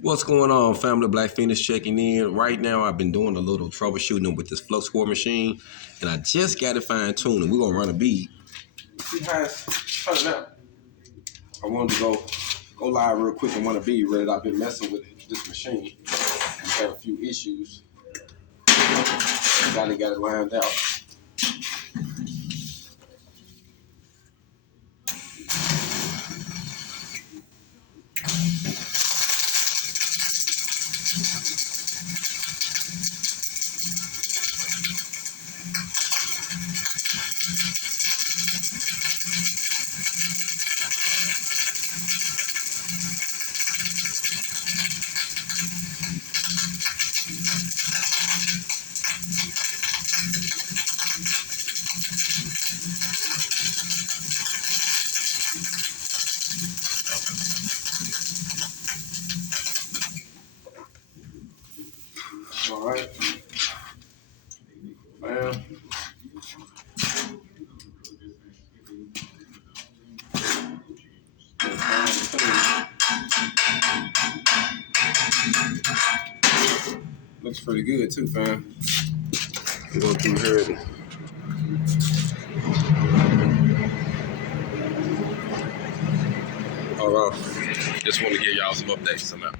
What's going on, family? Black Phoenix checking in. Right now, I've been doing a little troubleshooting with this Fluxcore machine, and I just got it fine-tuned, and we're going to run a bead. See how it's turning out. I wanted to go live real quick and run a bead ready. I've been messing with this machine. We've had a few issues. Got it lined out. All right. Bam. Looks pretty good too, fam. We're going through here. All right. Just want to give y'all some updates on that.